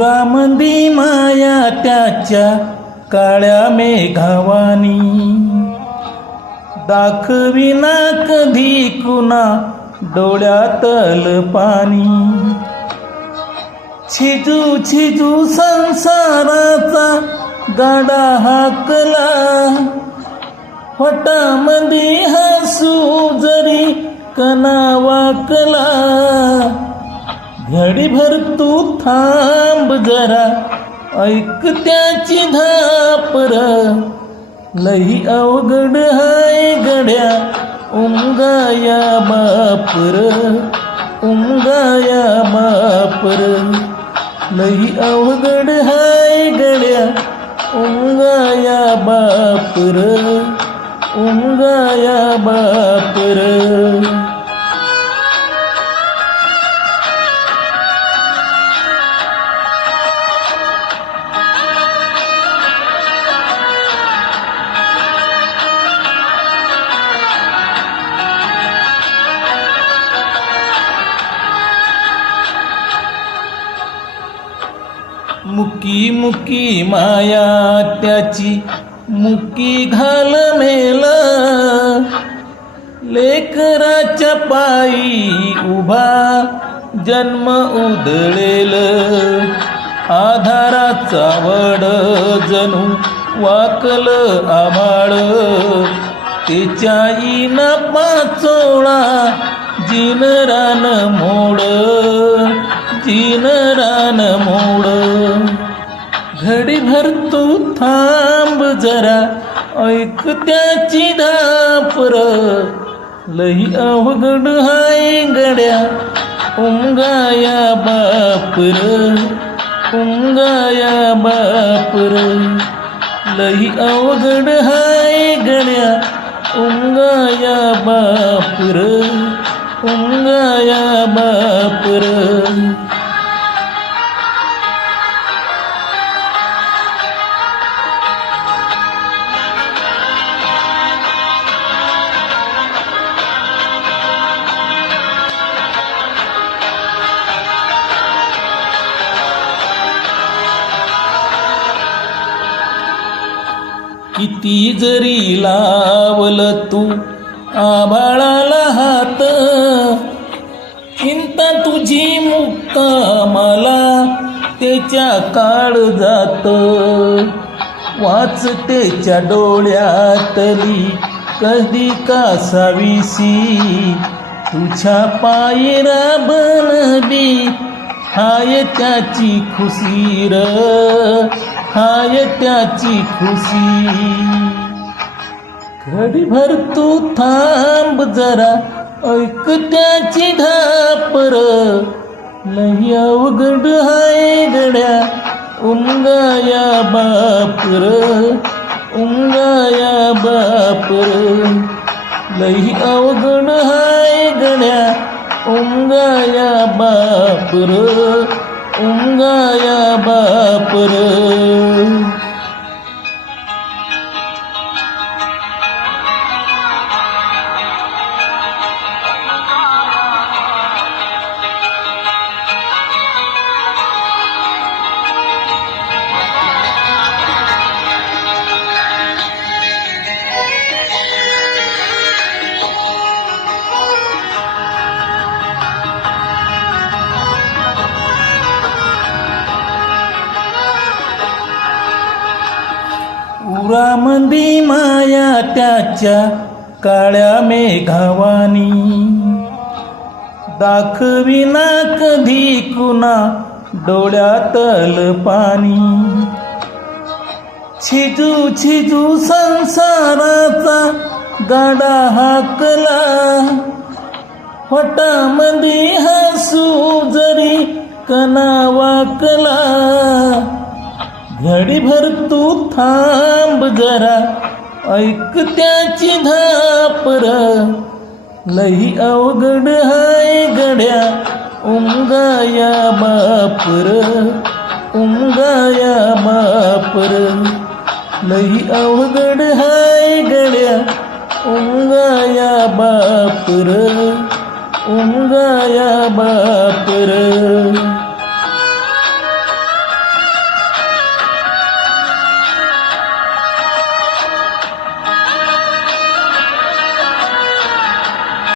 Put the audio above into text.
उरामंदी माया त्याच्या काळ्या मेघावानी, दाखविना कधी कुणा डोळ्यातल पाणी. छिजू छिजू संसाराचा गाडा हाकला, फटामंदी हसू जरी कणा वाकला. घडीभर तू थांब जरा, ऐक त्याची धापर, लई अवघड हाय गड्या उमगाया बापर. उमगाया बापर, लई अवघड हाय गड्या उमगाया बापर. उमगाया बापर. मुकी मुकी माया त्याची मुकी घाल मेल, लेकराच्या पायी उभा जन्म उधळेल. आधाराचा वड जणू वाकल आभाळ, त्याच्याईन पाचोळा जिन रान मोड. जिन रान मोड. घडीभर तू थांब जरा, ऐक त्याची धापर, लई अवघड हाय गड्या उमगाया बापर. उमगाया बापर, लई अवघड हाय गड्या उमगाया बापर. उमगाया बापर. किती जरी लावल तू आभाळाला हात, चिंता तुझी मुक्कामाला त्याच्या काळ जात. वाचतेच्या डोळ्यातली कधी कासावीसी, तुझ्या पायरा बनबी हाय त्याची खुशीर. हाय त्याची खुशी. घडीभर तू थांब जरा, ऐक त्याची धापर, लई अवघड हाय गड्या उमगाया बापर. उमगाया बापर, लई अवघड हाय गड्या उमगाया बापर. उमगाया बापर. उरामंदी माया त्याच्या काळ्या मेघावानी, दाखविना कधी कुणा डोळ्यातल पाणी. छिजू छिजू संसाराचा गाडा हाकला, फटामंदी हसू जरी कणा वाकला. घडीभर तू थांब जरा, ऐक त्याची धापर, लई अवघड हाय गड्या उमगाया बापर. उमगाया बापर, लई अवघड हाय गड्या उमगाया बापर. उमगाया बापर.